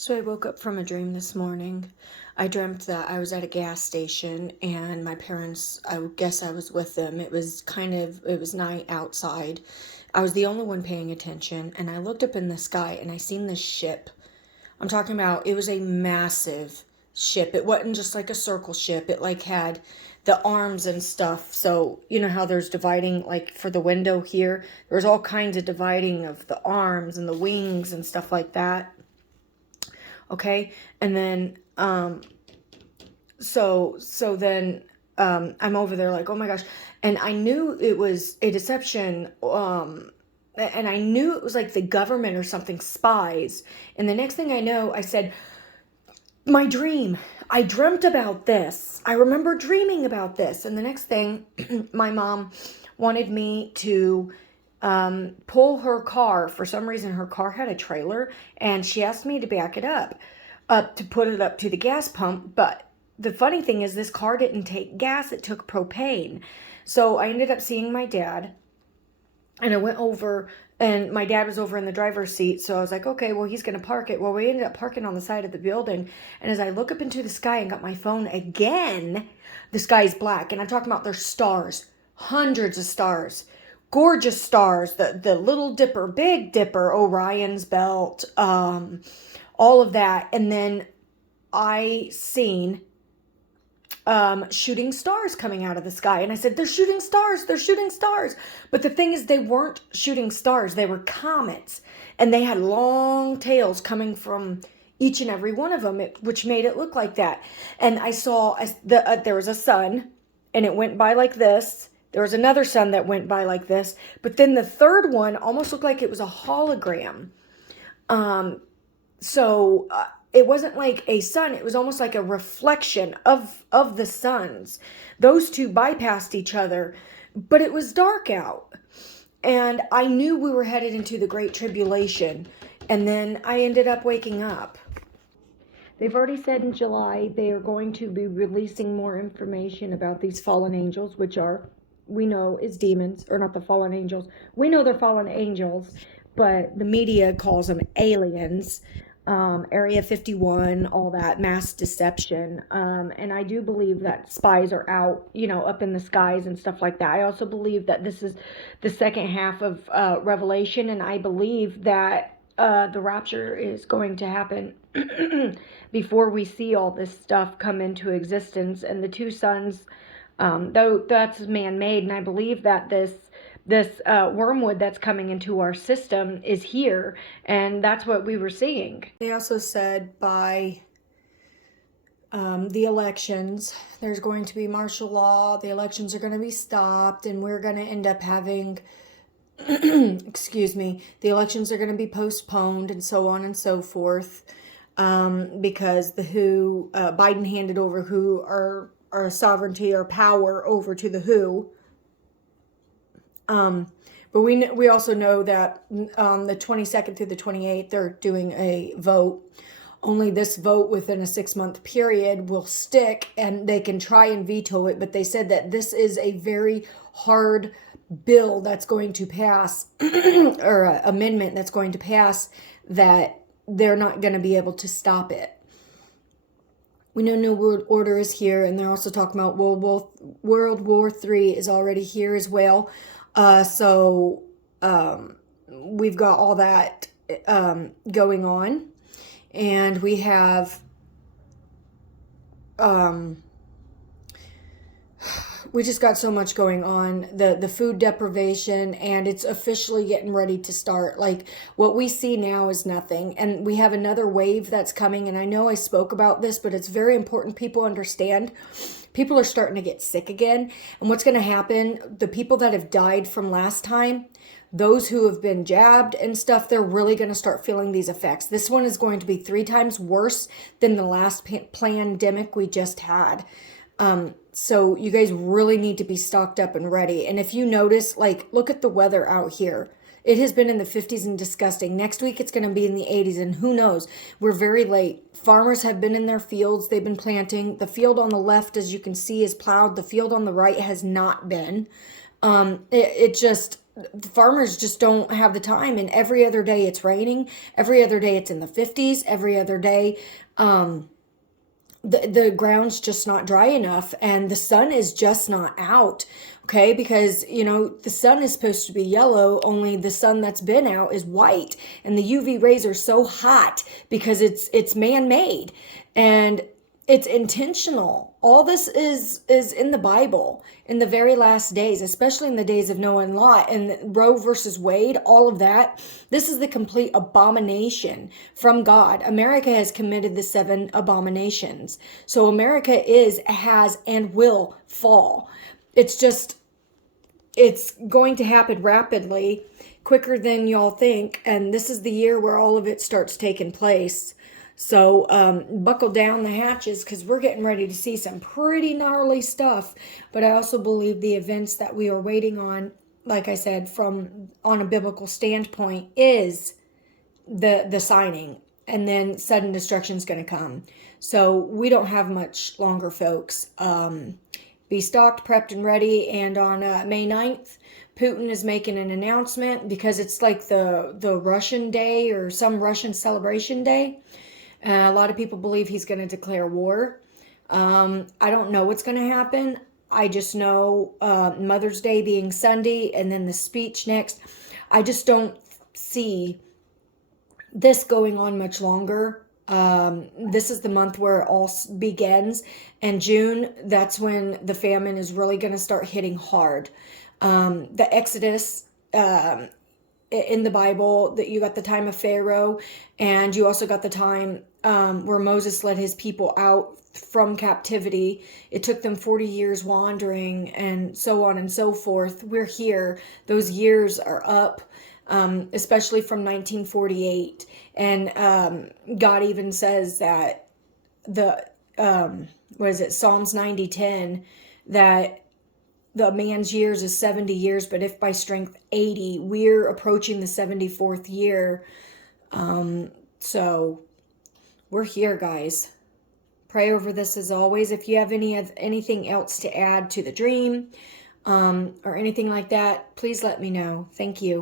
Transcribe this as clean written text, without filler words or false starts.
So I woke up from a dream this morning. I dreamt that I was at a gas station and my parents, I would guess I was with them. It was night outside. I was the only one paying attention and I looked up in the sky and I seen this ship. I'm talking about it was a massive ship. It wasn't just like a circle ship. It like had the arms and stuff. So, you know how there's dividing like for the window here, there's all kinds of dividing of the arms and the wings and stuff like that. Okay, and then I'm over there like, oh my gosh, and I knew it was a deception, and I knew it was like the government or something, spies. And the next thing I know, I said, my dream, I dreamt about this, I remember dreaming about this. And the next thing, my mom wanted me to pull her car. For some reason, her car had a trailer, and she asked me to back it up to put it up to the gas pump. But the funny thing is, this car didn't take gas; it took propane. So I ended up seeing my dad, and I went over, and my dad was over in the driver's seat. So I was like, okay, well, he's gonna park it. Well, we ended up parking on the side of the building, and as I look up into the sky and got my phone again, the sky is black, and I'm talking about there's stars, hundreds of stars, gorgeous stars, the Little Dipper, Big Dipper, Orion's Belt, all of that. And then I seen shooting stars coming out of the sky, and I said, they're shooting stars, they're shooting stars. But the thing is, they weren't shooting stars, they were comets, and they had long tails coming from each and every one of them, which made it look like that. And I saw there was a sun, and it went by like this. There was another sun that went by like this, but then the third one almost looked like it was a hologram. Um, so it wasn't like a sun; it was almost like a reflection of the suns. Those two bypassed each other, but it was dark out, and I knew we were headed into the Great Tribulation. And then I ended up waking up. They've already said in July they are going to be releasing more information about these fallen angels, which are, we know, is demons, or not the fallen angels. We know they're fallen angels, but the media calls them aliens. Area 51, all that mass deception. And I do believe that spies are out, up in the skies and stuff like that. I also believe that this is the second half of Revelation, and I believe that the rapture is going to happen before we see all this stuff come into existence. And the two suns, though that's man-made, and I believe that this wormwood that's coming into our system is here, and that's what we were seeing. They also said by the elections, there's going to be martial law, the elections are going to be stopped, and we're going to end up having excuse me, the elections are going to be postponed, and so on and so forth, because the WHO, Biden handed over WHO, our sovereignty or power over to the WHO. But we also know that on the 22nd through the 28th, they're doing a vote. Only this vote within a 6-month period will stick, and they can try and veto it. But they said that this is a very hard bill that's going to pass, or an amendment that's going to pass, that they're not going to be able to stop it. We know New World Order is here, and they're also talking about World War III is already here as well. So we've got all that going on, and we have we just got so much going on, the food deprivation, and it's officially getting ready to start. Like, what we see now is nothing, and we have another wave that's coming. And I know I spoke about this, but it's very important people understand. People are starting to get sick again, and what's going to happen, the people that have died from last time, those who have been jabbed and stuff, they're really going to start feeling these effects. This one is going to be 3 times worse than the last pandemic we just had. So you guys really need to be stocked up and ready. And if you notice, like, look at the weather out here. It has been in the 50s and disgusting. Next week it's going to be in the 80s, and who knows? We're very late. Farmers have been in their fields. They've been planting. The field on the left, as you can see, is plowed. The field on the right has not been. farmers just don't have the time. And every other day it's raining. Every other day it's in the 50s. Every other day, the ground's just not dry enough, and the sun is just not out. Okay, because the sun is supposed to be yellow, only the sun that's been out is white, and the UV rays are so hot because it's man-made, and it's intentional. All this is in the Bible, in the very last days, especially in the days of Noah and Lot and Roe versus Wade, all of that. This is the complete abomination from God. America has committed the 7 abominations. So America has, and will fall. It's going to happen rapidly, quicker than y'all think. And this is the year where all of it starts taking place. So buckle down the hatches, because we're getting ready to see some pretty gnarly stuff. But I also believe the events that we are waiting on, like I said, on a biblical standpoint, is the signing. And then sudden destruction is going to come. So we don't have much longer, folks. Be stocked, prepped, and ready. And on May 9th, Putin is making an announcement, because it's like the Russian day or some Russian celebration day. A lot of people believe he's going to declare war. I don't know what's going to happen. I just know Mother's Day being Sunday and then the speech next. I just don't see this going on much longer. This is the month where it all begins. And June, that's when the famine is really going to start hitting hard. The Exodus, in the Bible, that you got the time of Pharaoh, and you also got the time where Moses led his people out from captivity. It took them 40 years wandering, and so on and so forth. We're here. Those years are up, especially from 1948. And God even says that Psalms 90:10, that the man's years is 70 years, but if by strength 80, we're approaching the 74th year. So we're here, guys. Pray over this as always. If you have anything else to add to the dream, or anything like that, please let me know. Thank you.